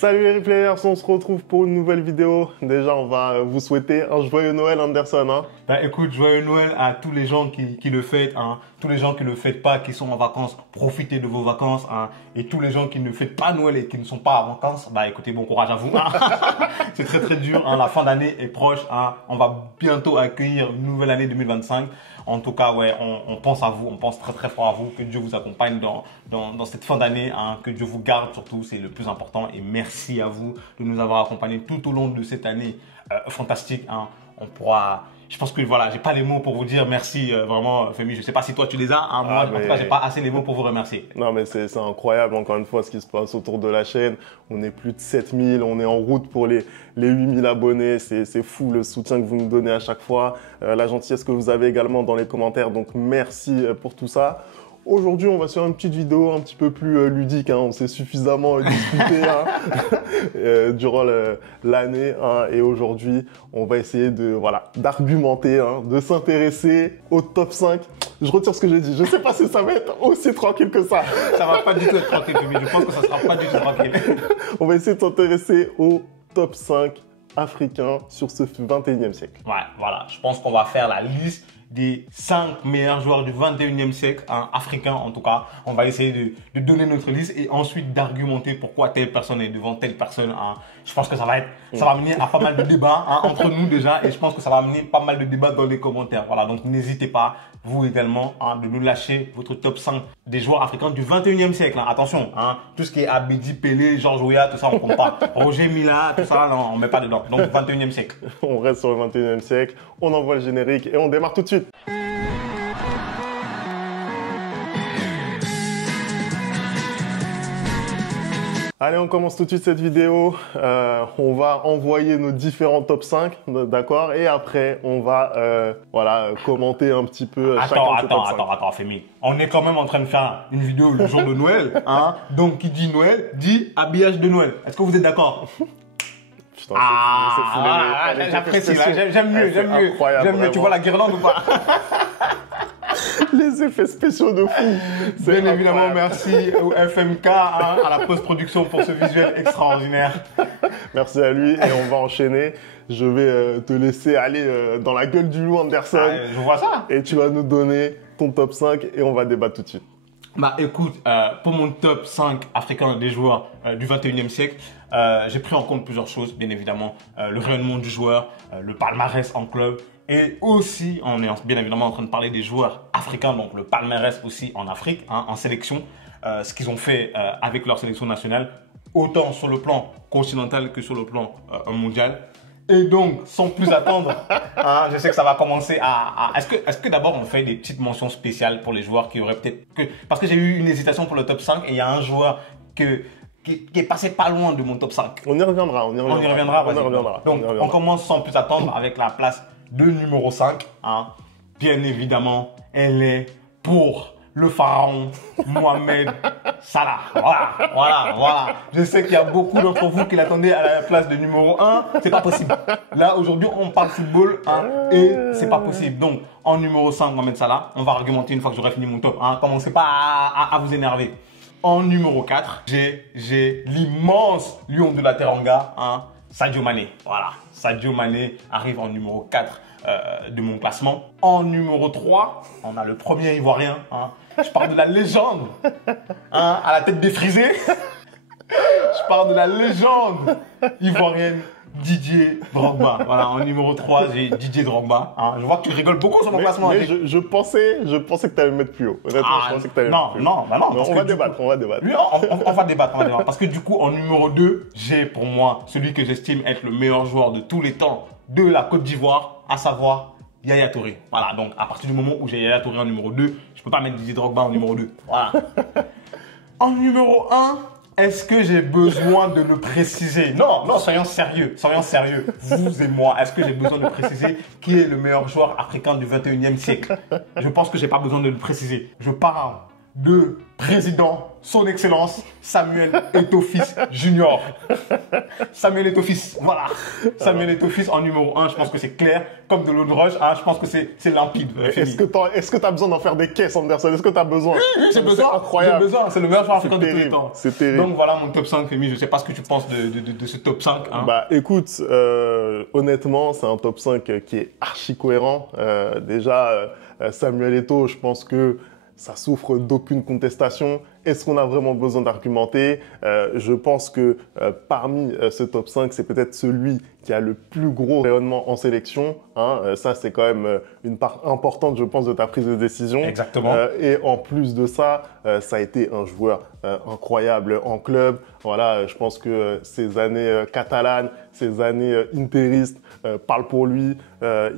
Salut les players, on se retrouve pour une nouvelle vidéo. Déjà, on va vous souhaiter un joyeux Noël, Anderson. Hein. Bah écoute, joyeux Noël à tous les gens qui le fêtent, hein. Tous les gens qui ne le fêtent pas, qui sont en vacances, profitez de vos vacances, hein. Et tous les gens qui ne fêtent pas Noël et qui ne sont pas en vacances, bah écoutez, bon courage à vous. Hein. C'est très dur, hein. La fin d'année est proche, hein. On va bientôt accueillir une nouvelle année 2025. En tout cas, ouais, on pense à vous, on pense très fort à vous, que Dieu vous accompagne dans cette fin d'année, hein, que Dieu vous garde surtout, c'est le plus important. Et merci à vous de nous avoir accompagnés tout au long de cette année fantastique. Hein. On pourra, je pense que voilà, j'ai pas les mots pour vous dire merci, vraiment, Femi. Je sais pas si toi tu les as, hein, moi, en tout cas, j'ai pas assez les mots pour vous remercier. Non, mais c'est incroyable, encore une fois, ce qui se passe autour de la chaîne. On est plus de 7000, on est en route pour les 8000 abonnés. C'est fou le soutien que vous nous donnez à chaque fois, la gentillesse que vous avez également dans les commentaires. Donc, merci pour tout ça. Aujourd'hui, on va faire une petite vidéo un petit peu plus ludique. Hein. On s'est suffisamment discuté hein, durant l'année. Hein. Et aujourd'hui, on va essayer d'argumenter, hein, de s'intéresser au top 5. Je retire ce que j'ai dit. Je ne sais pas si ça va être aussi tranquille que ça. Ça va pas du tout être tranquille, mais je pense que ça sera pas du tout tranquille. On va essayer de s'intéresser au top 5 africains sur ce 21e siècle. Ouais, voilà. Je pense qu'on va faire la liste des 5 meilleurs joueurs du 21e siècle, hein, africains en tout cas. On va essayer de donner notre liste et ensuite d'argumenter pourquoi telle personne est devant telle personne. Hein. Je pense que ça va mener à pas mal de débats hein, entre nous déjà et je pense que ça va amener pas mal de débats dans les commentaires. Voilà, donc n'hésitez pas, vous également, hein, de nous lâcher votre top 5 des joueurs africains du 21e siècle. Hein. Attention, hein, tout ce qui est Abedi, Pelé, Georges Weah, tout ça on compte pas. Roger Mila, tout ça, non, on met pas dedans. Donc 21e siècle. On reste sur le 21e siècle, on envoie le générique et on démarre tout de suite. Allez, on commence tout de suite cette vidéo. On va envoyer nos différents top 5, d'accord? Et après, on va commenter un petit peu Attends, Femi. On est quand même en train de faire une vidéo le jour de Noël. Hein? Donc, qui dit Noël, dit habillage de Noël. Est-ce que vous êtes d'accord? Putain, j'apprécie, j'aime mieux. Incroyable. Tu vois la guirlande ou pas? Les effets spéciaux de fou. Bien évidemment, merci au FMK, hein, à la post-production pour ce visuel extraordinaire. Merci à lui et on va enchaîner. Je vais te laisser aller dans la gueule du loup, Anderson. Ah, je vois ça. Et tu vas nous donner ton top 5 et on va débattre tout de suite. Bah écoute, pour mon top 5 africain des joueurs du 21e siècle, j'ai pris en compte plusieurs choses, bien évidemment. Le rayonnement du joueur, le palmarès en club. Et aussi, on est bien évidemment en train de parler des joueurs africains, donc le palmarès aussi en Afrique, hein, en sélection, ce qu'ils ont fait avec leur sélection nationale, autant sur le plan continental que sur le plan mondial. Et donc, sans plus attendre, hein, je sais que ça va commencer à... Est-ce que d'abord on fait des petites mentions spéciales pour les joueurs qui auraient peut-être... Parce que j'ai eu une hésitation pour le top 5 et il y a un joueur qui est passé pas loin de mon top 5. On y reviendra. Donc, on commence sans plus attendre avec la place de numéro 5. Hein. Bien évidemment, elle est pour le pharaon Mohamed Salah. Voilà. Je sais qu'il y a beaucoup d'entre vous qui l'attendaient à la place de numéro 1. C'est pas possible. Là, aujourd'hui, on parle football hein, et c'est pas possible. Donc, en numéro 5, Mohamed Salah, on va argumenter une fois que j'aurai fini mon top. Hein. Commencez pas à vous énerver. En numéro 4, j'ai l'immense lion de la Teranga, hein, Sadio Mané. Voilà, Sadio Mané arrive en numéro 4 de mon classement. En numéro 3, on a le premier Ivoirien. Hein. Je parle de la légende, hein, à la tête défrisée. Je parle de la légende ivoirienne Didier Drogba. Voilà, en numéro 3, j'ai Didier Drogba. Hein. Je vois que tu rigoles beaucoup sur mon classement. Mais je pensais que tu allais le mettre plus haut. Honnêtement, je pensais que tu allais le mettre plus haut. Non. On va débattre. Oui, on va débattre. Parce que du coup, en numéro 2, j'ai pour moi celui que j'estime être le meilleur joueur de tous les temps de la Côte d'Ivoire, à savoir Yaya Touré. Voilà, donc à partir du moment où j'ai Yaya Touré en numéro 2, je ne peux pas mettre Didier Drogba en numéro 2. Voilà. En numéro 1, est-ce que j'ai besoin de le préciser? Non, soyons sérieux. Vous et moi, est-ce que j'ai besoin de préciser qui est le meilleur joueur africain du 21e siècle? Je pense que je n'ai pas besoin de le préciser. Je parle de président, son excellence, Samuel Eto'o-Fils Junior. Samuel Eto'o-Fils, voilà. Samuel Eto'o-Fils en numéro 1, je pense que c'est clair, comme de l'eau de roche, hein, je pense que c'est limpide. Est-ce que tu as besoin d'en faire des caisses, Anderson? Est-ce que tu as besoin? Oui, j'ai besoin. Incroyable. J'ai besoin, c'est le meilleur joueur africain de tous les temps. C'est terrible. Donc voilà mon top 5, Rémi, je ne sais pas ce que tu penses de ce top 5. Hein. Bah écoute, honnêtement, c'est un top 5 qui est archi cohérent. Déjà, Samuel Eto'o, je pense que ça souffre d'aucune contestation. Est-ce qu'on a vraiment besoin d'argumenter? Je pense que parmi ce top 5, c'est peut-être celui qui a le plus gros rayonnement en sélection. Hein. Ça, c'est quand même une part importante, je pense, de ta prise de décision. Exactement. Et en plus de ça, ça a été un joueur incroyable en club. Voilà, je pense que ces années catalanes, ces années interistes parlent pour lui.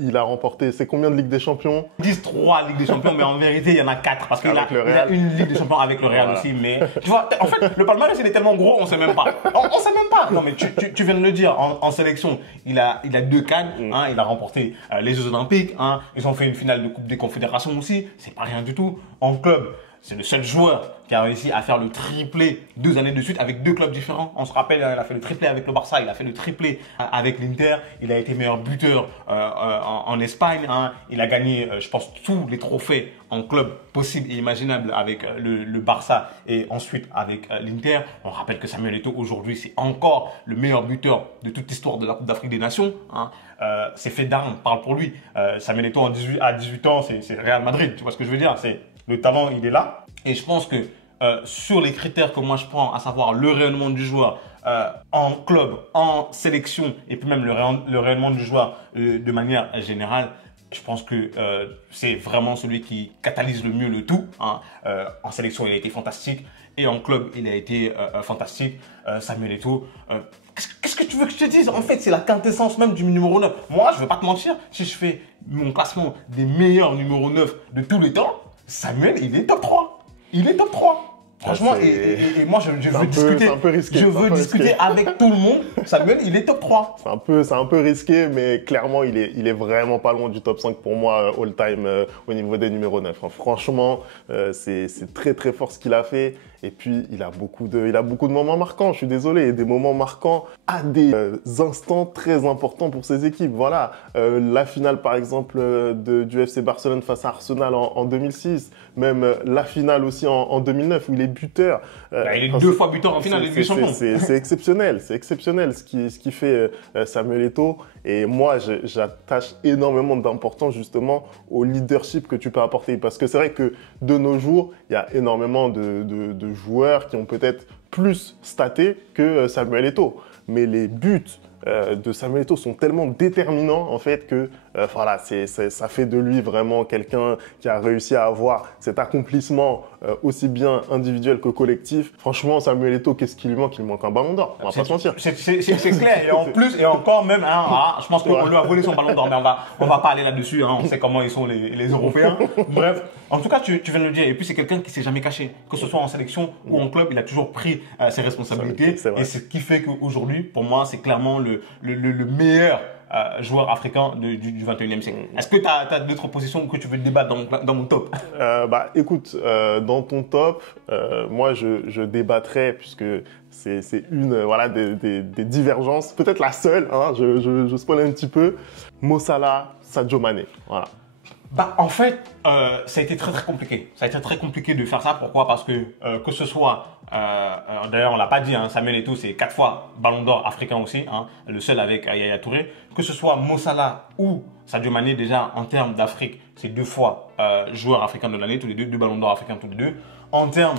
Il a remporté, c'est combien de Ligue des Champions? Ils disent 3 Ligues des Champions, mais en vérité, il y en a 4 parce qu'il a une Ligue des Champions avec le Real voilà. aussi. Mais tu vois, en fait, le palmarès, il est tellement gros, on ne sait même pas. On sait même pas. Non, mais tu viens de le dire, en sélection, il a 2 cannes. Hein, il a remporté les Jeux Olympiques. Hein, ils ont fait une finale de Coupe des Confédérations aussi. C'est pas rien du tout. En club, c'est le seul joueur qui a réussi à faire le triplé 2 années de suite avec 2 clubs différents. On se rappelle, il a fait le triplé avec le Barça, il a fait le triplé avec l'Inter. Il a été meilleur buteur en Espagne. Hein. Il a gagné, je pense, tous les trophées en club possibles et imaginables avec le Barça et ensuite avec l'Inter. On rappelle que Samuel Eto'o, aujourd'hui, c'est encore le meilleur buteur de toute l'histoire de la Coupe d'Afrique des Nations. Hein. C'est fait d'armes, parle pour lui. Samuel Eto'o, à 18 ans, c'est Real Madrid. Tu vois ce que je veux dire? Le talent, il est là. Et je pense que sur les critères que moi je prends, à savoir le rayonnement du joueur en club, en sélection, et puis même le rayonnement du joueur de manière générale, je pense que c'est vraiment celui qui catalyse le mieux le tout. Hein. En sélection, il a été fantastique. Et en club, il a été fantastique. Samuel Eto'o, qu'est-ce que tu veux que je te dise? En fait, c'est la quintessence même du numéro 9. Moi, je ne vais pas te mentir, si je fais mon classement des meilleurs numéros 9 de tous les temps, Samuel, il est top 3. Il est top 3. Franchement, et moi, je veux discuter. C'est un peu risqué. Je veux discuter avec tout le monde. Samuel, il est top 3. C'est un peu risqué, mais clairement, il est vraiment pas loin du top 5 pour moi, all-time, au niveau des numéros 9. Hein. Franchement, c'est très, très fort ce qu'il a fait. Et puis, il a beaucoup de moments marquants. Je suis désolé, des moments marquants à des instants très importants pour ses équipes. Voilà, la finale, par exemple, du FC Barcelone face à Arsenal en 2006. Même la finale aussi en 2009, où il est buteur. Il est 2 fois buteur en finale de Ligue des Champions. C'est exceptionnel. C'est exceptionnel ce qui fait Samuel Eto'o. Et moi, j'attache énormément d'importance justement au leadership que tu peux apporter. Parce que c'est vrai que de nos jours, il y a énormément de joueurs qui ont peut-être plus staté que Samuel Eto'o. Mais les buts de Samuel Eto'o sont tellement déterminants en fait que voilà, ça fait de lui vraiment quelqu'un qui a réussi à avoir cet accomplissement aussi bien individuel que collectif. Franchement, Samuel Eto'o, qu'est-ce qu'il lui manque? Il manque un ballon d'or, on va pas se mentir. C'est clair, et en plus, et encore même, hein, je pense qu'on lui a volé son ballon d'or, mais on va pas aller là-dessus, hein, on sait comment ils sont les Européens. Bref, en tout cas, tu viens de le dire, et puis c'est quelqu'un qui s'est jamais caché, que ce soit en sélection ou en club, il a toujours pris ses responsabilités, et c'est ce qui fait qu'aujourd'hui, pour moi, c'est clairement le meilleur joueur africain du 21e siècle. Est-ce que tu as d'autres positions que tu veux débattre dans mon top? Bah écoute, dans ton top, moi je débattrais, puisque c'est une voilà, des divergences, peut-être la seule, hein, je spoil un petit peu, Mo Salah, Sadio Mané. Voilà. Bah, en fait, ça a été très compliqué. Ça a été très compliqué de faire ça. Pourquoi? Parce que ce soit, d'ailleurs on l'a pas dit, hein, Samuel Eto'o c'est 4 fois Ballon d'Or africain aussi, hein, le seul avec Yaya Touré. Que ce soit Mo Salah ou Sadio Mané, déjà en termes d'Afrique, c'est 2 fois joueur africain de l'année, tous les deux, 2 Ballons d'Or africains tous les deux. En termes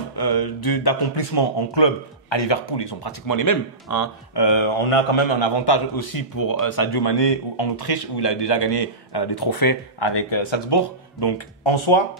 d'accomplissement en club, à Liverpool, ils sont pratiquement les mêmes. Hein. On a quand même un avantage aussi pour Sadio Mané en Autriche, où il a déjà gagné des trophées avec Salzbourg. Donc, en soi,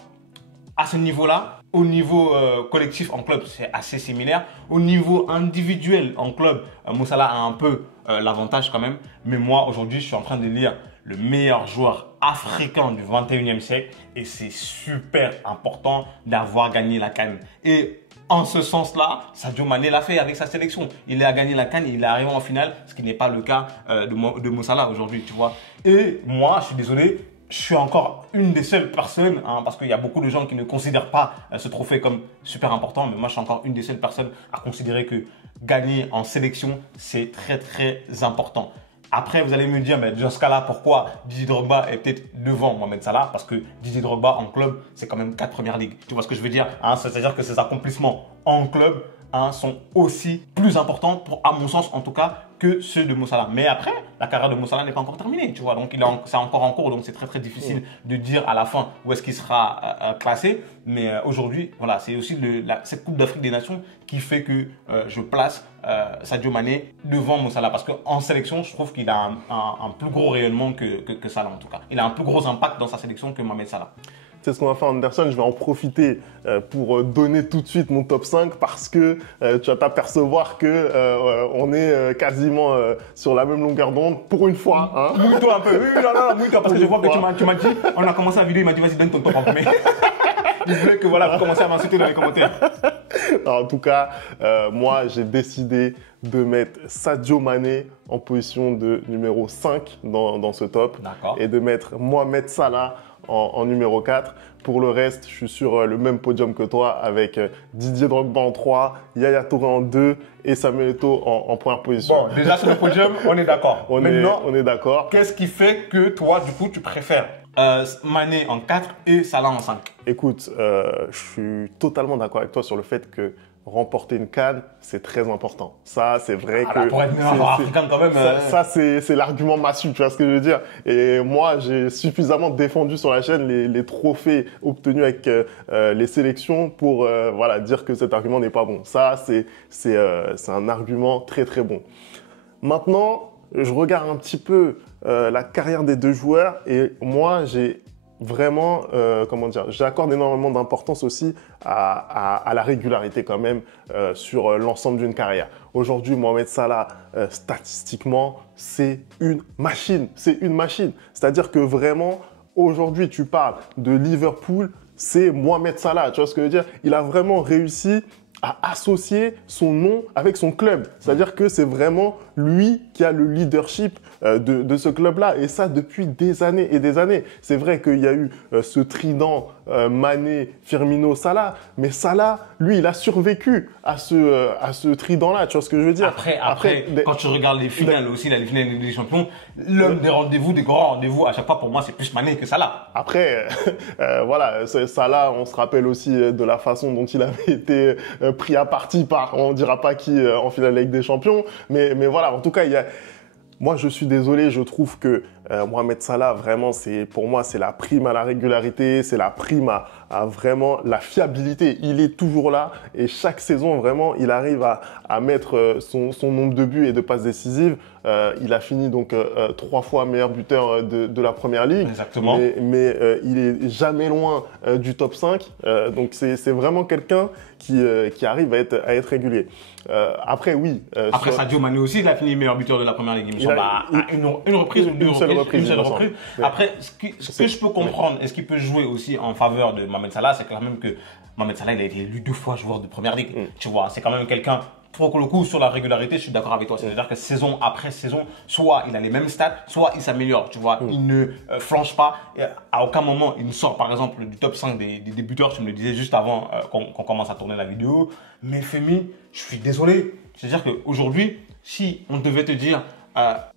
à ce niveau-là, au niveau collectif en club, c'est assez similaire. Au niveau individuel en club, Mo Salah a un peu l'avantage quand même. Mais moi, aujourd'hui, je suis en train de lire le meilleur joueur africain du 21e siècle. Et c'est super important d'avoir gagné la CAN. Et en ce sens-là, Sadio Mané l'a fait avec sa sélection. Il a gagné la CAN, il est arrivé en finale, ce qui n'est pas le cas de Mo Salah aujourd'hui, tu vois. Et moi, je suis désolé, je suis encore une des seules personnes, parce qu'il y a beaucoup de gens qui ne considèrent pas ce trophée comme super important, mais moi je suis encore une des seules personnes à considérer que gagner en sélection, c'est très très important. Après, vous allez me dire, mais dans ce cas-là, pourquoi Didier Drogba est peut-être devant Mohamed Salah? Parce que Didier Drogba en club, c'est quand même 4 premières ligues. Tu vois ce que je veux dire? C'est-à-dire que ses accomplissements en club sont aussi plus importants, à mon sens en tout cas, que ceux de Mo Salah. Mais après, la carrière de Mo Salah n'est pas encore terminée, tu vois. Donc, c'est encore en cours, donc c'est très très difficile de dire à la fin où est-ce qu'il sera classé. Mais aujourd'hui, voilà, c'est aussi cette Coupe d'Afrique des Nations qui fait que je place Sadio Mané devant Mo Salah. Parce qu'en sélection, je trouve qu'il a un plus gros rayonnement que Salah en tout cas. Il a un plus gros impact dans sa sélection que Mohamed Salah. C'est ce qu'on va faire, Anderson. Je vais en profiter pour donner tout de suite mon top 5 parce que tu vas t'apercevoir que on est quasiment sur la même longueur d'onde pour une fois. Hein. Mouille-toi un peu. Oui, non, mouille-toi parce que je vois que tu m'as dit, on a commencé la vidéo, il m'a dit vas-y donne ton top en premier. Je voulais que voilà, vous commencez à m'insulter dans les commentaires. En tout cas, moi j'ai décidé de mettre Sadio Mané en position de numéro 5 dans ce top et de mettre Mohamed Salah en numéro 4. Pour le reste, je suis sur le même podium que toi avec Didier Drogba en 3, Yaya Touré en 2 et Samuel Eto'o en première position. Bon, déjà sur le podium, on est d'accord. Maintenant, on est d'accord. Qu'est-ce qui fait que toi, du coup, tu préfères Mané en 4 et Salah en 5? Écoute, je suis totalement d'accord avec toi sur le fait que remporter une CAN, c'est très important. Ça, c'est vrai que... Pour être meilleur joueur africain quand même... Ça, c'est l'argument massu, tu vois ce que je veux dire. Et moi, j'ai suffisamment défendu sur la chaîne les trophées obtenus avec les sélections pour voilà, dire que cet argument n'est pas bon. Ça, c'est un argument très très bon. Maintenant, je regarde un petit peu la carrière des deux joueurs et moi, j'ai vraiment, comment dire, j'accorde énormément d'importance aussi à la régularité quand même sur l'ensemble d'une carrière. Aujourd'hui, Mohamed Salah, statistiquement, c'est une machine. C'est une machine. C'est-à-dire que vraiment, aujourd'hui, tu parles de Liverpool, c'est Mohamed Salah. Tu vois ce que je veux dire? Il a vraiment réussi à associer son nom avec son club. C'est-à-dire que c'est vraiment lui qui a le leadership de ce club-là. Et ça, depuis des années et des années. C'est vrai qu'il y a eu ce trident Mané, Firmino, Salah. Mais Salah, lui, il a survécu à ce trident-là. Tu vois ce que je veux dire? Après, quand tu regardes les finales aussi, les finales des champions, l'homme des rendez-vous, des grands rendez-vous, à chaque fois, pour moi, c'est plus Mané que Salah. Après, voilà, Salah, on se rappelle aussi de la façon dont il avait été pris à partie par, on dira pas qui, en finale de la Ligue des Champions. Mais voilà, en tout cas, moi, je suis désolé, je trouve que Mohamed Salah, vraiment, pour moi, c'est la prime à la régularité, c'est la prime à vraiment la fiabilité. Il est toujours là et chaque saison, vraiment, il arrive à mettre son nombre de buts et de passes décisives. Il a fini donc 3 fois meilleur buteur de la Première Ligue. Exactement. Mais il est jamais loin du top 5. Donc, c'est vraiment quelqu'un qui arrive à être régulier. Après, oui. Après, Sadio Mané aussi, il a fini meilleur buteur de la Première Ligue. Il me semble à une reprise ou deux reprises. Une seule reprise. Après, ce que je peux comprendre et ce qui peut jouer aussi en faveur de Mohamed Salah, c'est quand même que Mohamed Salah, il a été élu 2 fois joueur de Première Ligue. Tu vois, c'est quand même quelqu'un... Pour le coup, sur la régularité, je suis d'accord avec toi. C'est-à-dire que saison après saison, soit il a les mêmes stats, soit il s'améliore. Tu vois, il ne flanche pas. À aucun moment, il ne sort, par exemple, du top 5 des buteurs. Tu me le disais juste avant qu'on commence à tourner la vidéo. Mais Femi, je suis désolé. C'est-à-dire qu'aujourd'hui, si on devait te dire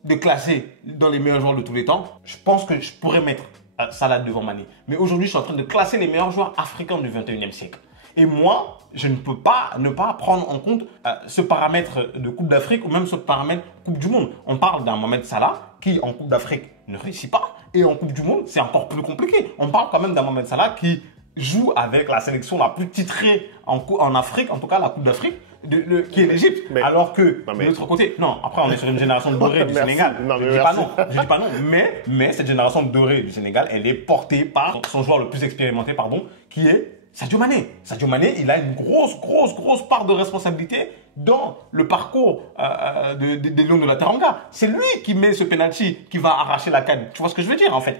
de classer dans les meilleurs joueurs de tous les temps, je pense que je pourrais mettre Salah devant Mané. Mais aujourd'hui, je suis en train de classer les meilleurs joueurs africains du 21e siècle. Et moi, je ne peux pas ne pas prendre en compte ce paramètre de Coupe d'Afrique ou même ce paramètre Coupe du Monde. On parle d'un Mohamed Salah qui, en Coupe d'Afrique, ne réussit pas. Et en Coupe du Monde, c'est encore plus compliqué. On parle quand même d'un Mohamed Salah qui joue avec la sélection la plus titrée en Afrique, en tout cas la Coupe d'Afrique, qui est l'Égypte. Alors que, de l'autre côté, non, après on est sur une génération dorée du Sénégal. Je dis pas non, mais cette génération dorée du Sénégal, elle est portée par son joueur le plus expérimenté, qui est Sadio Mané. Sadio Mané, il a une grosse part de responsabilité dans le parcours des Lions de la Teranga. C'est lui qui met ce penalty qui va arracher la canne. Tu vois ce que je veux dire en fait?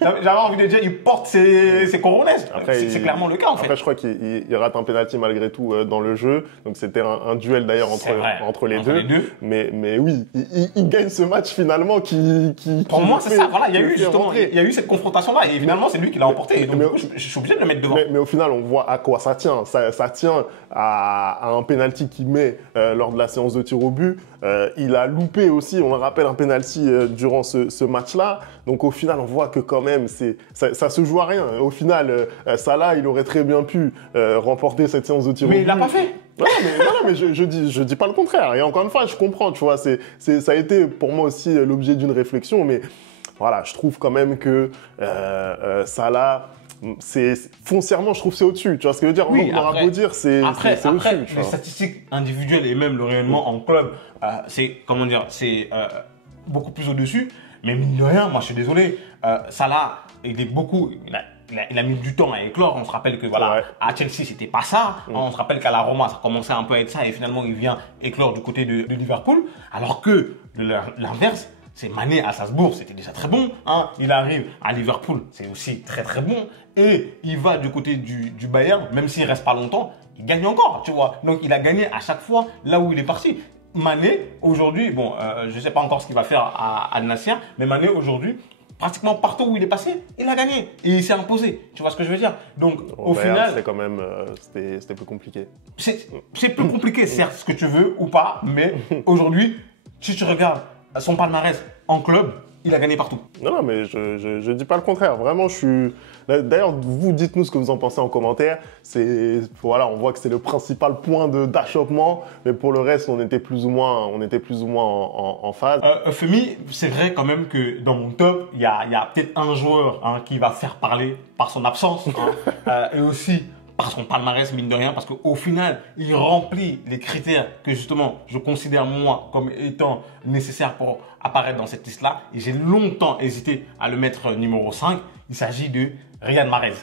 J'avais envie de dire, il porte ses coronets. C'est clairement le cas en fait. Après, je crois qu'il rate un penalty malgré tout dans le jeu. Donc c'était un duel d'ailleurs entre les deux. Mais oui, il gagne ce match finalement Pour moi, c'est ça. Voilà, il y a eu cette confrontation-là et finalement, c'est lui qui l'a emporté. Donc, je suis obligé de le mettre devant. Mais au final, on voit à quoi ça tient. Ça tient à un penalty qu'il met lors de la séance de tir au but. Il a loupé aussi, on le rappelle, un penalty durant ce match-là. Donc au final, on voit que quand même, ça se joue à rien. Au final, Salah, il aurait très bien pu remporter cette séance de tir au but. Mais il l'a pas fait. Non, mais je dis pas le contraire. Et encore une fois, je comprends, tu vois. Ça a été pour moi aussi l'objet d'une réflexion. Mais voilà, je trouve quand même que Salah, foncièrement, je trouve c'est au-dessus. Tu vois ce que je veux dire? Oui, on aura beau dire, c'est au-dessus. Les statistiques individuelles et même le rayonnement en club, c'est beaucoup plus au-dessus. Mais mine de rien, moi je suis désolé, Salah, il a mis du temps à éclore. On se rappelle que à Chelsea, c'était pas ça. On se rappelle qu'à la Roma, ça commençait un peu à être ça. Et finalement, il vient éclore du côté de Liverpool. Alors que l'inverse, c'est Mané à Salzbourg, c'était déjà très bon. Hein. Il arrive à Liverpool, c'est aussi très très bon. Et il va du côté du Bayern, même s'il reste pas longtemps, il gagne encore, tu vois. Donc il a gagné à chaque fois là où il est parti. Mané, aujourd'hui, je ne sais pas encore ce qu'il va faire à Al Nassr, mais Mané, aujourd'hui, pratiquement partout où il est passé, il a gagné. Et il s'est imposé. Tu vois ce que je veux dire? Donc, au final. C'est quand même. C'était plus compliqué. C'est plus compliqué, certes, ce que tu veux ou pas, mais aujourd'hui, si tu regardes son palmarès en club, il a gagné partout. Non, mais je dis pas le contraire. Vraiment, je suis. D'ailleurs, vous dites-nous ce que vous en pensez en commentaire. Voilà, on voit que c'est le principal point d'achoppement, mais pour le reste, on était plus ou moins en phase. Femi, c'est vrai quand même que dans mon top, il y a peut-être un joueur qui va faire parler par son absence et aussi par son palmarès, mine de rien, parce qu'au final, il remplit les critères que justement je considère moi comme étant nécessaires pour apparaître dans cette liste-là. Et j'ai longtemps hésité à le mettre numéro 5. Il s'agit de Riyad Mahrez.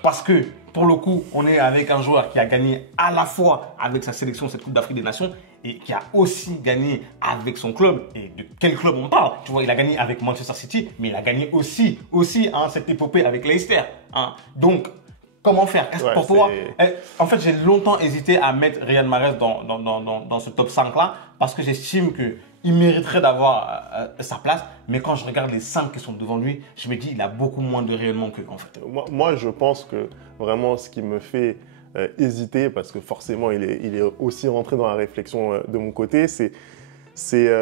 Parce que, pour le coup, on est avec un joueur qui a gagné à la fois avec sa sélection cette Coupe d'Afrique des Nations et qui a aussi gagné avec son club. Et de quel club on parle? Tu vois, il a gagné avec Manchester City, mais il a gagné aussi cette épopée avec Leicester. Donc, comment faire? Pour toi, en fait, j'ai longtemps hésité à mettre Riyad Mahrez dans ce top 5-là parce que j'estime qu'il mériterait d'avoir sa place. Mais quand je regarde les 5 qui sont devant lui, je me dis qu'il a beaucoup moins de rayonnement qu'eux, en fait. Moi, je pense que vraiment ce qui me fait hésiter, parce que forcément, il est aussi rentré dans la réflexion de mon côté, c'est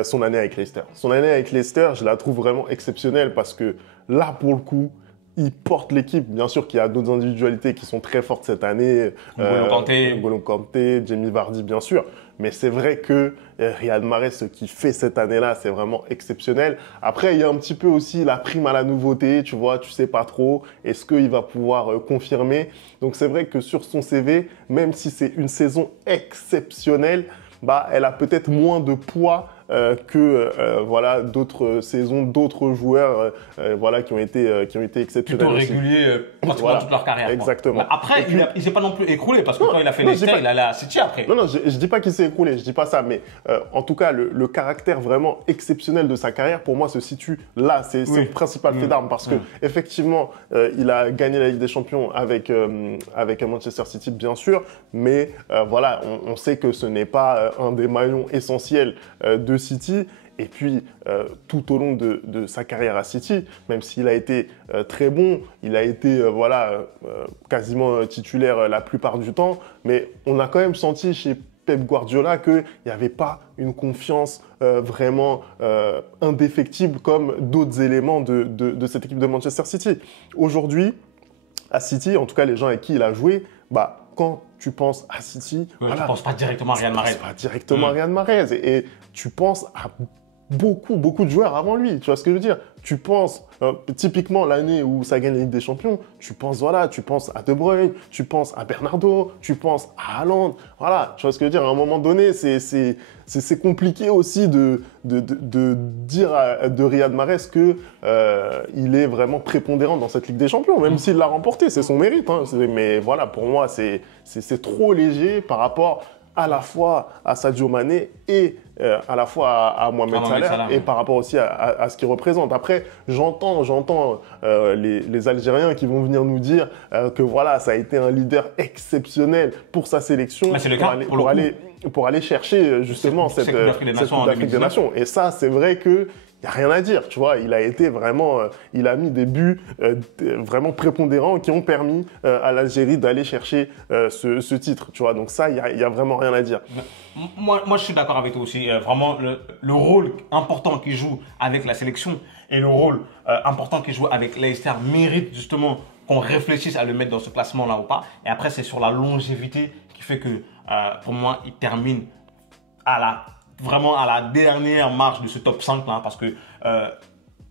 son année avec Leicester. Son année avec Leicester, je la trouve vraiment exceptionnelle parce que là, pour le coup, il porte l'équipe. Bien sûr qu'il y a d'autres individualités qui sont très fortes cette année. N'Golo Kanté, Jamie Vardy, bien sûr. Mais c'est vrai que Riyad Mahrez, ce qu'il fait cette année-là, c'est vraiment exceptionnel. Après, il y a un petit peu aussi la prime à la nouveauté. Tu vois, tu sais pas trop. Est-ce qu'il va pouvoir confirmer? Donc, c'est vrai que sur son CV, même si c'est une saison exceptionnelle, elle a peut-être moins de poids que d'autres saisons, d'autres joueurs qui ont été exceptionnels. Plutôt réguliers pratiquement toute leur carrière. Exactement. Après, il s'est pas non plus écroulé parce que quand il a fait Leicester, il allait à City après. Non, je dis pas qu'il s'est écroulé, je dis pas ça, mais en tout cas, le caractère vraiment exceptionnel de sa carrière, pour moi, se situe là. C'est le principal fait d'armes parce que effectivement, il a gagné la Ligue des Champions avec Manchester City, bien sûr, mais on sait que ce n'est pas un des maillons essentiels de City. Et puis, tout au long de sa carrière à City, même s'il a été très bon, il a été quasiment titulaire la plupart du temps, mais on a quand même senti chez Pep Guardiola qu'il n'y avait pas une confiance vraiment indéfectible comme d'autres éléments de cette équipe de Manchester City. Aujourd'hui, à City, en tout cas les gens avec qui il a joué, quand tu penses à City, tu ne penses pas directement à Riyad Mahrez. Tu ne penses pas directement à Riyad Mahrez et tu penses à beaucoup de joueurs avant lui. Tu vois ce que je veux dire? Tu penses, typiquement l'année où ça gagne la Ligue des Champions, tu penses à De Bruyne, tu penses à Bernardo, tu penses à Haaland. Voilà, tu vois ce que je veux dire? À un moment donné, c'est compliqué aussi de dire de Riyad Mahrez que il est vraiment prépondérant dans cette Ligue des Champions, même s'il l'a remporté, c'est son mérite. Hein. Mais voilà, pour moi, c'est trop léger par rapport à la fois à Sadio Mané et à la fois à Mohamed Salah et par rapport aussi à ce qu'il représente. Après, j'entends les Algériens qui vont venir nous dire que voilà, ça a été un leader exceptionnel pour sa sélection, pour aller chercher justement cette Coupe d'Afrique des Nations. Et ça, c'est vrai que il n'y a rien à dire, tu vois. Il a été vraiment, il a mis des buts vraiment prépondérants qui ont permis à l'Algérie d'aller chercher ce titre, tu vois. Donc ça, il y a vraiment rien à dire. Moi, je suis d'accord avec toi aussi. Vraiment, le rôle important qu'il joue avec la sélection et le rôle important qu'il joue avec Leicester mérite justement qu'on réfléchisse à le mettre dans ce classement-là ou pas. Et après, c'est sur la longévité qui fait que, pour moi, il termine vraiment à la dernière marche de ce top 5 là, parce que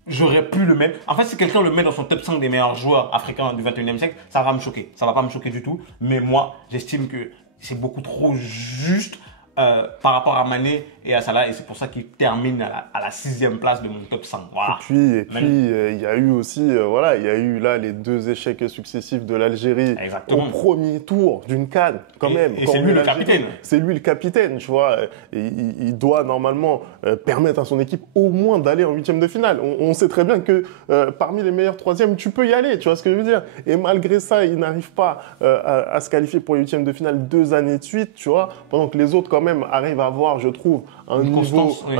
j'aurais pu le mettre. En fait, si quelqu'un le met dans son top 5 des meilleurs joueurs africains du 21e siècle, ça va me choquer. Ça va pas me choquer du tout. Mais moi, j'estime que c'est beaucoup trop juste par rapport à Mané et à Salah. Et c'est pour ça qu'il termine à la 6e place de mon top 5. Voilà. Et puis il y a eu aussi, il y a eu là les 2 échecs successifs de l'Algérie au premier tour d'une CAN, quand même. Et c'est lui le capitaine. C'est lui le capitaine, tu vois. Il doit normalement permettre à son équipe au moins d'aller en 8e de finale. On sait très bien que parmi les meilleurs 3e, tu peux y aller, tu vois ce que je veux dire. Et malgré ça, il n'arrive pas à se qualifier pour les 8e de finale 2 années de suite, tu vois. Pendant que les autres, quand même, arrivent à avoir, je trouve, un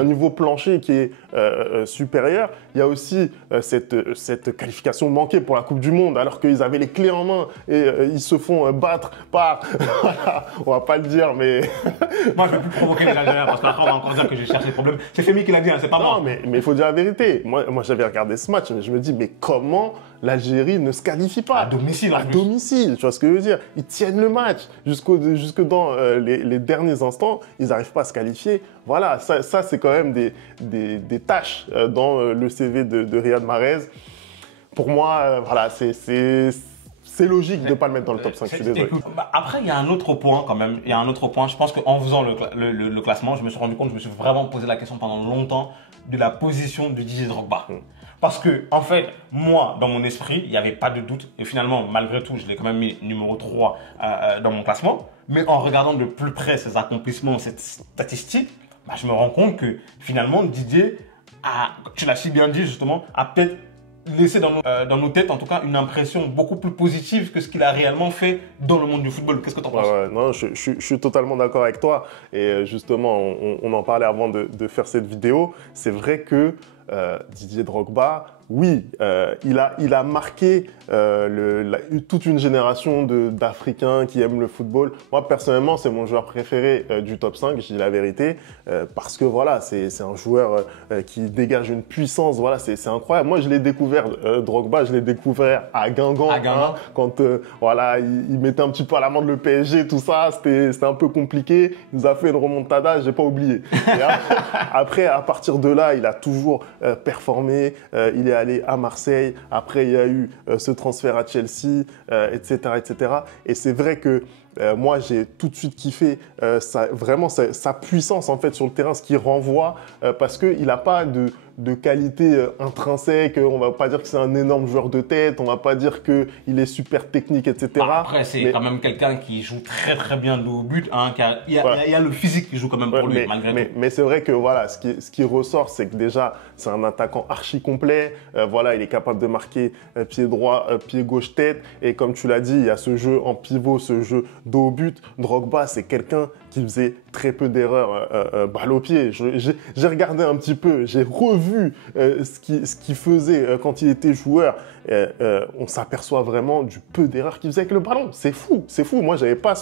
niveau plancher qui est supérieur. Il y a aussi cette qualification manquée pour la Coupe du Monde, alors qu'ils avaient les clés en main et ils se font battre par... Voilà, on va pas le dire, mais... Moi, je ne vais plus provoquer les Algériens, parce qu'après, on va encore dire que j'ai cherché le problème. C'est Femi qui l'a dit, hein, c'est pas moi. Non, mais il faut dire la vérité. Moi j'avais regardé ce match, mais je me dis, mais comment l'Algérie ne se qualifie pas? À domicile, à domicile, tu vois ce que je veux dire? Ils tiennent le match jusque dans les derniers instants, ils n'arrivent pas à se qualifier. Voilà, ça c'est quand même des tâches dans le CV de Riyad Mahrez. Pour moi, voilà, c'est logique de ne pas le mettre dans le top 5, je suis désolé. Après, il y a un autre point quand même. Il y a un autre point. Je pense qu'en faisant le classement, je me suis rendu compte, je me suis vraiment posé la question pendant longtemps de la position de Didier Drogba. Parce que, en fait, moi, dans mon esprit, il n'y avait pas de doute. Et finalement, malgré tout, je l'ai quand même mis numéro 3 dans mon classement. Mais en regardant de plus près ses accomplissements, cette statistique, je me rends compte que finalement, Didier, tu l'as si bien dit justement, a peut-être laissé dans nos têtes, en tout cas, une impression beaucoup plus positive que ce qu'il a réellement fait dans le monde du football. Qu'est-ce que tu en penses? Non, je suis totalement d'accord avec toi. Et justement, on en parlait avant de faire cette vidéo. C'est vrai que Didier Drogba, oui, il a marqué toute une génération d'Africains qui aiment le football. Moi, personnellement, c'est mon joueur préféré du top 5, je dis la vérité, parce que voilà, c'est un joueur qui dégage une puissance, voilà, c'est incroyable. Moi, je l'ai découvert, Drogba, je l'ai découvert à Guingamp, hein, quand voilà, il mettait un petit peu à l'amende le PSG, tout ça, c'était un peu compliqué. Il nous a fait une remontada, j'ai pas oublié. Et après, à partir de là, il a toujours performé, il est allé à Marseille, après il y a eu ce transfert à Chelsea, etc., etc. Et c'est vrai que moi, j'ai tout de suite kiffé vraiment sa puissance en fait sur le terrain, ce qui renvoie parce qu'il n'a pas de qualité intrinsèque. On va pas dire que c'est un énorme joueur de tête, on va pas dire qu'il est super technique, etc. Après, c'est quand même quelqu'un qui joue très très bien au but. Hein, il y a le physique qui joue quand même pour lui, malgré tout. Mais c'est vrai que voilà, ce qui ressort, c'est que déjà, c'est un attaquant archi complet. Voilà, il est capable de marquer pied droit, pied gauche, tête. Et comme tu l'as dit, il y a ce jeu en pivot, ce jeu dos au but. Drogba, c'est quelqu'un qui faisait très peu d'erreurs balle au pied. J'ai regardé un petit peu, j'ai revu ce qu'il faisait quand il était joueur. On s'aperçoit vraiment du peu d'erreurs qu'il faisait avec le ballon. C'est fou, c'est fou. Moi, j'avais pas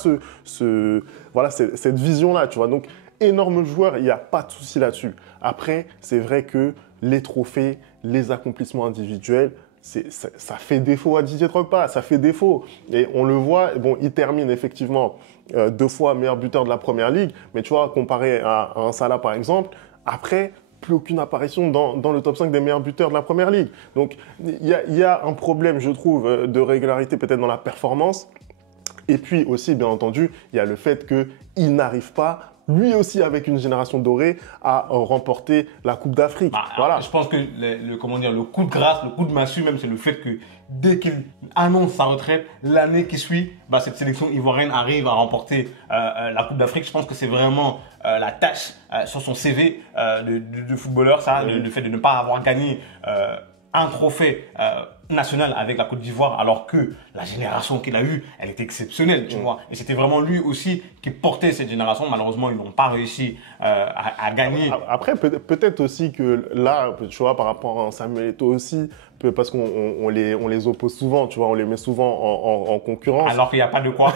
voilà, cette vision-là, tu vois. Donc, énorme joueur, il n'y a pas de souci là-dessus. Après, c'est vrai que les trophées, les accomplissements individuels, ça fait défaut à Didier Drogba, ça fait défaut. Et on le voit, bon, il termine effectivement 2 fois meilleur buteur de la Première Ligue, mais tu vois, comparé à un Salah par exemple, après, plus aucune apparition dans le top 5 des meilleurs buteurs de la Première Ligue. Donc, il y a un problème, je trouve, de régularité peut-être dans la performance. Et puis aussi, bien entendu, il y a le fait qu'il n'arrive pas, lui aussi avec une génération dorée, à remporter la Coupe d'Afrique. Voilà. Je pense que le coup de grâce, le coup de massue même, c'est le fait que dès qu'il annonce sa retraite, l'année qui suit, cette sélection ivoirienne arrive à remporter la Coupe d'Afrique. Je pense que c'est vraiment la tâche sur son CV de footballeur, ça, le fait de ne pas avoir gagné un trophée national avec la Côte d'Ivoire, alors que la génération qu'il a eue, elle était exceptionnelle, tu vois. Et c'était vraiment lui aussi qui portait cette génération. Malheureusement, ils n'ont pas réussi à gagner. Après, peut-être aussi que là, tu vois, par rapport à Samuel Eto'o aussi, parce qu'on les oppose souvent, tu vois, on les met souvent en concurrence. Alors qu'il n'y a pas de quoi.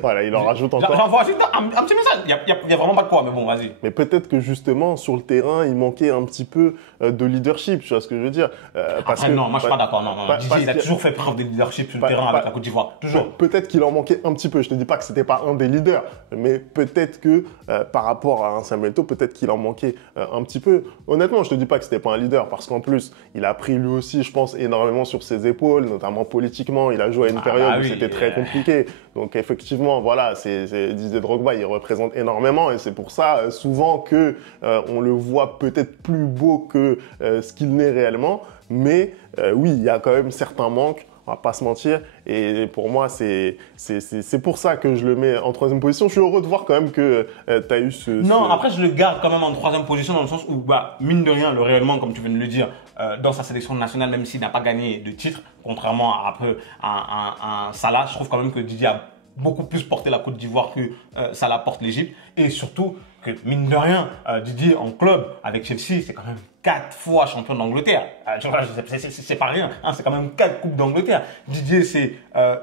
Voilà, il en rajoute encore. J'envoie juste un petit message. Il n'y a vraiment pas de quoi, mais bon, vas-y. Mais peut-être que justement, sur le terrain, il manquait un petit peu de leadership, tu vois ce que je veux dire. Non, moi je suis pas d'accord. Non. Didier, il a toujours fait preuve de leadership sur le terrain avec la Côte d'Ivoire. Toujours. Peut-être qu'il en manquait un petit peu. Je te dis pas que c'était pas un des leaders, mais peut-être que par rapport à un Samuel Eto'o, peut-être qu'il en manquait un petit peu. Honnêtement, je te dis pas que c'était pas un leader, parce qu'en plus, il a pris lui aussi, je pense, énormément sur ses épaules, notamment politiquement. Il a joué à une période où c'était très compliqué. Donc effectivement, voilà, c'est Didier Drogba, il représente énormément, et c'est pour ça souvent que on le voit peut-être plus beau que ce qu'il n'est réellement. Mais oui, il y a quand même certains manques, on va pas se mentir. Et pour moi, c'est pour ça que je le mets en 3e position. Je suis heureux de voir quand même que tu as eu Non, après, je le garde quand même en 3e position dans le sens où, mine de rien, le réellement, comme tu viens de le dire, dans sa sélection nationale, même s'il n'a pas gagné de titre, contrairement à un Salah, je trouve quand même que Didier a beaucoup plus porté la Côte d'Ivoire que Salah porte l'Égypte. Et surtout que, mine de rien, Didier en club avec Chelsea, c'est quand même 4 fois champion d'Angleterre. C'est pas rien, hein, c'est quand même 4 coupes d'Angleterre. Didier, c'est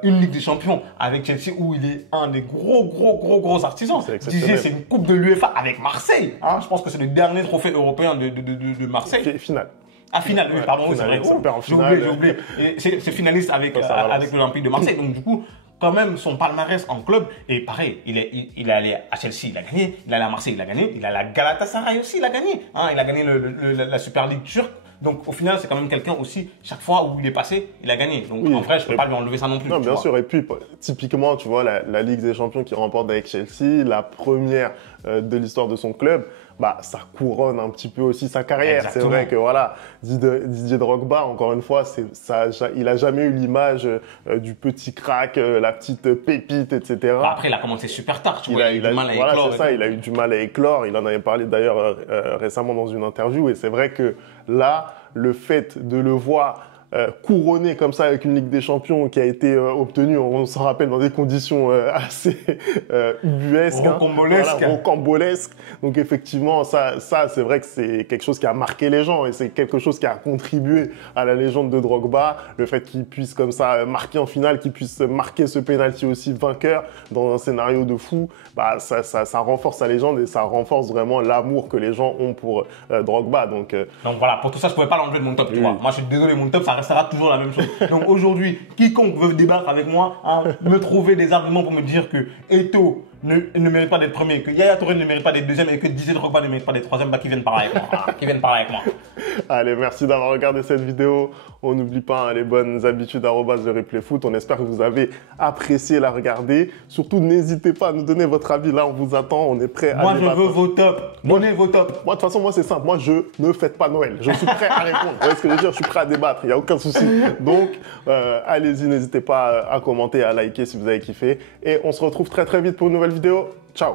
une Ligue des Champions avec Chelsea où il est un des gros artisans. Didier, c'est une coupe de l'UEFA avec Marseille. Hein, je pense que c'est le dernier trophée européen de Marseille. Finale. Finale, oui, pardon, c'est vrai. J'ai oublié. C'est finaliste avec l'Olympique de Marseille. Donc du coup, quand même, son palmarès en club, et pareil, il est allé à Chelsea, il a gagné, il est allé à Marseille, il a gagné, il est allé à Galatasaray aussi, il a gagné. Hein, il a gagné la Super League turque. Donc au final, c'est quand même quelqu'un aussi, chaque fois où il est passé, il a gagné. Donc en vrai, je ne peux pas lui enlever ça non plus. Non, bien sûr. Et puis, typiquement, tu vois, la Ligue des Champions qu'il remporte avec Chelsea, la première de l'histoire de son club, ça couronne un petit peu aussi sa carrière. C'est vrai que voilà, Didier Drogba, encore une fois, il a jamais eu l'image du petit crack, la petite pépite, etc. Après, il a commencé super tard, tu vois, il a eu du mal à éclore. Voilà, c'est ça, il a eu du mal à éclore. Il en avait parlé d'ailleurs récemment dans une interview. Et c'est vrai que là, le fait de le voir couronné comme ça avec une Ligue des Champions qui a été obtenue, on s'en rappelle, dans des conditions assez ubuesques, rocambolesques. Donc effectivement, ça c'est vrai que c'est quelque chose qui a marqué les gens et c'est quelque chose qui a contribué à la légende de Drogba. Le fait qu'il puisse comme ça marquer en finale, qu'il puisse marquer ce penalty aussi vainqueur dans un scénario de fou, ça renforce sa légende et ça renforce vraiment l'amour que les gens ont pour Drogba. Donc voilà, pour tout ça, je pouvais pas l'enlever de mon top, tu vois. Moi, je suis désolé, mon top, ça restera toujours la même chose. Donc aujourd'hui, quiconque veut débattre avec moi, me trouver des arguments pour me dire que Eto'o ne mérite pas d'être premier, que Yaya Touré ne mérite pas d'être deuxième et que Didier Drogba ne mérite pas d'être troisième, qui viennent parler avec moi. Allez, merci d'avoir regardé cette vidéo. On n'oublie pas les bonnes habitudes @replayfoot. On espère que vous avez apprécié la regarder. Surtout, n'hésitez pas à nous donner votre avis. Là, on vous attend. On est prêt à débattre. Moi, je veux vos tops. Donnez vos tops. Moi, de toute façon, c'est simple. Moi, je ne fête pas Noël. Je suis prêt à répondre. Vous voyez ce que je veux dire? Je suis prêt à débattre. Il n'y a aucun souci. Donc, allez-y. N'hésitez pas à commenter, à liker si vous avez kiffé. Et on se retrouve très vite pour une nouvelle vidéo. Ciao.